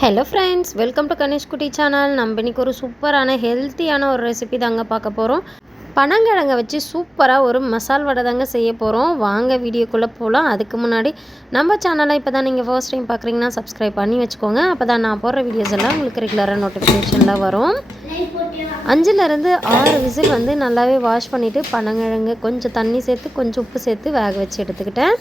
Hello friends welcome to Ganesh Kutty channel நம்ம இன்றைக்கி ஒரு சூப்பரான ஹெல்த்தியான ஒரு ரெசிபி தாங்க பார்க்க போகிறோம் பனங்கிழங்க வச்சு சூப்பராக ஒரு மசால் வடை தாங்க செய்ய போகிறோம் வாங்க வீடியோக்குள்ளே போகலாம் அதுக்கு முன்னாடி நம்ம சேனலை இப்போ தான் நீங்கள் ஃபர்ஸ்ட் டைம் பார்க்குறீங்கன்னா சப்ஸ்கிரைப் பண்ணி வச்சுக்கோங்க. அப்போ தான் நான் போடுற வீடியோஸ் எல்லாம் உங்களுக்கு ரெகுலராக நோட்டிஃபிகேஷனில் வரும். அஞ்சுலேருந்து ஆறு விசில் வந்து நல்லாவே வாஷ் பண்ணிவிட்டு பனங்கிழங்கு கொஞ்சம் தண்ணி சேர்த்து கொஞ்சம் உப்பு சேர்த்து வேக வச்சு எடுத்துக்கிட்டேன்.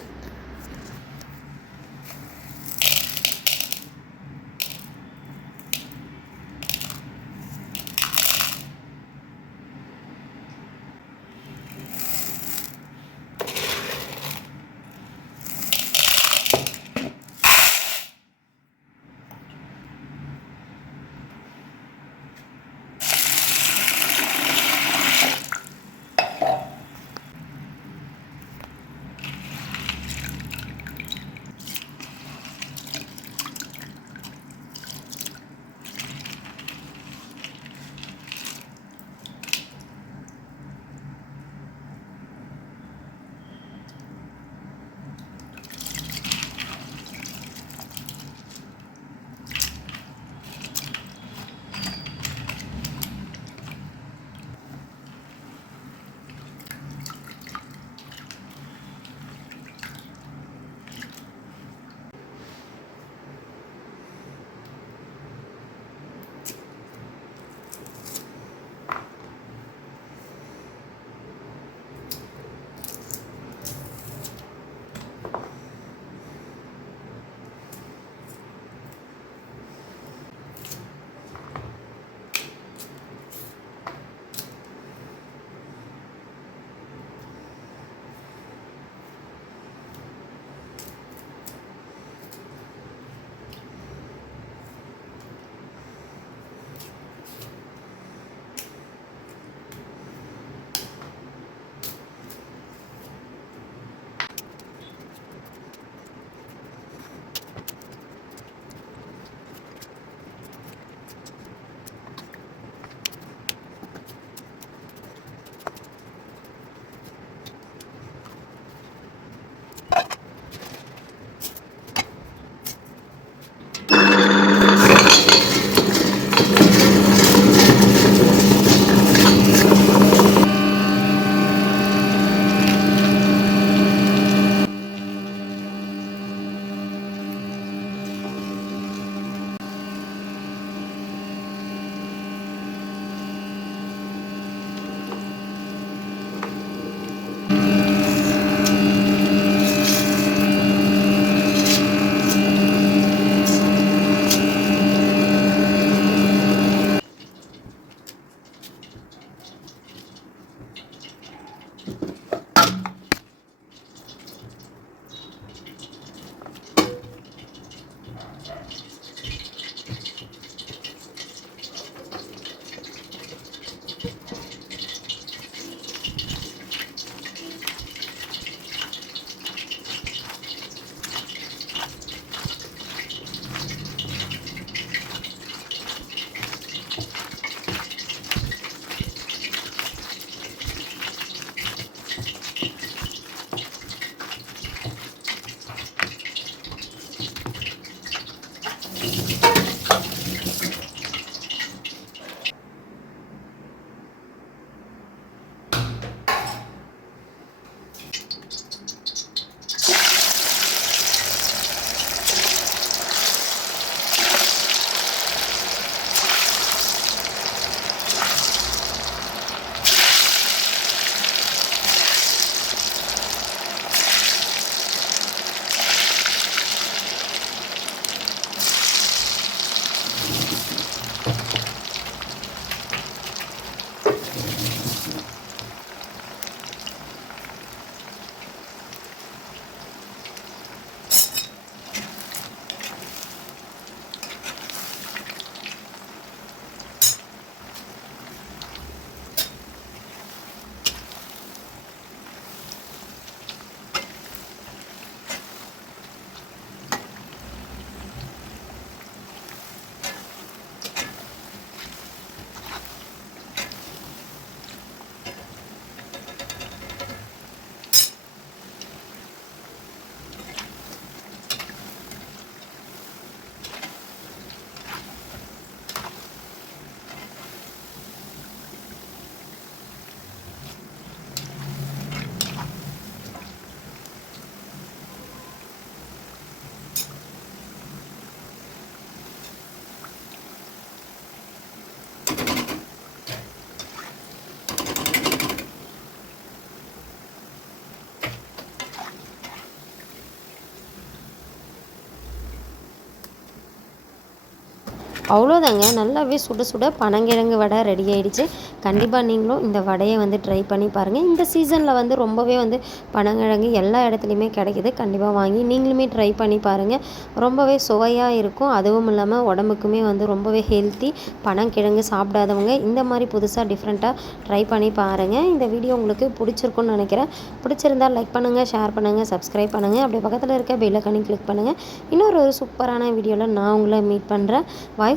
அவ்வளோதாங்க. நல்லாவே சுட சுட பனங்கிழங்கு வடை ரெடி ஆகிடுச்சு கண்டிப்பாக நீங்களும் இந்த வடையை வந்து ட்ரை பண்ணி பாருங்கள் இந்த சீசனில் வந்து ரொம்பவே வந்து பனங்கிழங்கு எல்லா இடத்துலையுமே கிடைக்கிது. கண்டிப்பாக வாங்கி நீங்களுமே ட்ரை பண்ணி பாருங்கள் ரொம்பவே சுவையாக இருக்கும். அதுவும் இல்லாமல் உடம்புக்குமே வந்து ரொம்பவே ஹெல்த்தி பனங்கிழங்கு சாப்பிடாதவங்க இந்த மாதிரி புதுசாக டிஃப்ரெண்ட்டாக ட்ரை பண்ணி பாருங்கள் இந்த வீடியோ உங்களுக்கு பிடிச்சிருக்குன்னு நினைக்கிறேன். பிடிச்சிருந்தால் லைக் பண்ணுங்கள் ஷேர் பண்ணுங்கள் சப்ஸ்கிரைப் பண்ணுங்கள் அப்படியே பக்கத்தில் இருக்க பெல்லக்கனி கிளிக் பண்ணுங்கள் இன்னொரு ஒரு சூப்பரான வீடியோவில் நான் உங்களை மீட் பண்ணுறேன்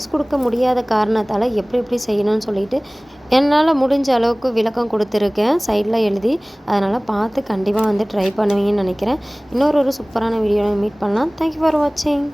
வாய்ஸ் கொடுக்க முடியாத காரணத்தால் எப்படி எப்படி செய்யணும்னு சொல்லிட்டு என்னால் முடிஞ்ச அளவுக்கு விளக்கம் கொடுத்துருக்கேன். சைடில் எழுதி. அதனால் பார்த்து கண்டிப்பாக வந்து ட்ரை பண்ணுவீங்கன்னு நினைக்கிறேன். இன்னொரு ஒரு சூப்பரான வீடியோவில் மீட் பண்ணலாம். தேங்க்யூ ஃபார் வாட்சிங்